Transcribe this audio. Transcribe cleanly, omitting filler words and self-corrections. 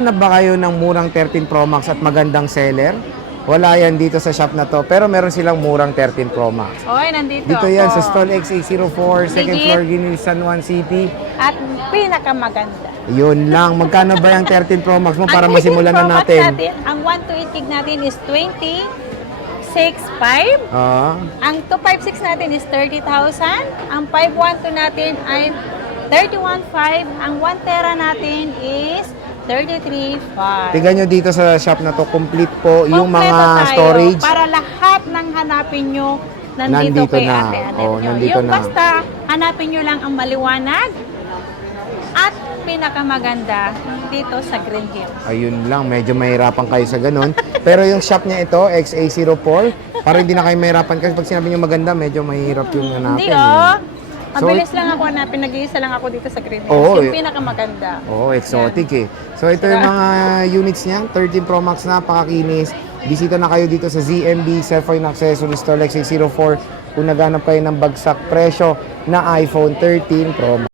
Na ba kayo ng murang 13 Pro Max at magandang seller? Wala yan dito sa shop na to, pero meron silang murang 13 Pro Max. Oy, nandito Dito ako. yan sa stall X804, second Ligit. floor, Ginil, San Juan City. At pinakamaganda. Yun lang. Magkano ba yung 13 Pro Max mo para Ang masimulan na 13 Pro Max natin? Ang 128 gig natin is 20,650. Ah, Ang 256 natin is 30,000. Ang 512 natin ay 31,500. Ang 1 tera natin is 33,500. tignan nyo dito sa shop na to, complete po yung Kompleto mga tayo storage. para lahat ng hanapin nyo nandito Nandito kay na. Ate Anet Oh, nyo. nandito Yung na. basta hanapin nyo lang ang maliwanag at pinakamaganda dito sa Green Hills. Ayun lang, medyo mahirapan kayo sa ganun. Pero yung shop niya ito, XA04, para hindi na kayo mahirapan kasi pag sinabi nyo maganda, medyo mahirap yung hanapin. Hindi oh. So, Mabilis lang ako hanapin. Nag-iisa lang ako dito sa Green Hills. Oo, Yung eh. pinakamaganda. Oh, exotic eh. So ito yung mga units niya, 13 Pro Max, napakakinis. Bisita na kayo dito sa ZMB Cellphone Accessories Store XA04 kung naghanap kayo ng bagsak presyo na iPhone 13 Pro Max.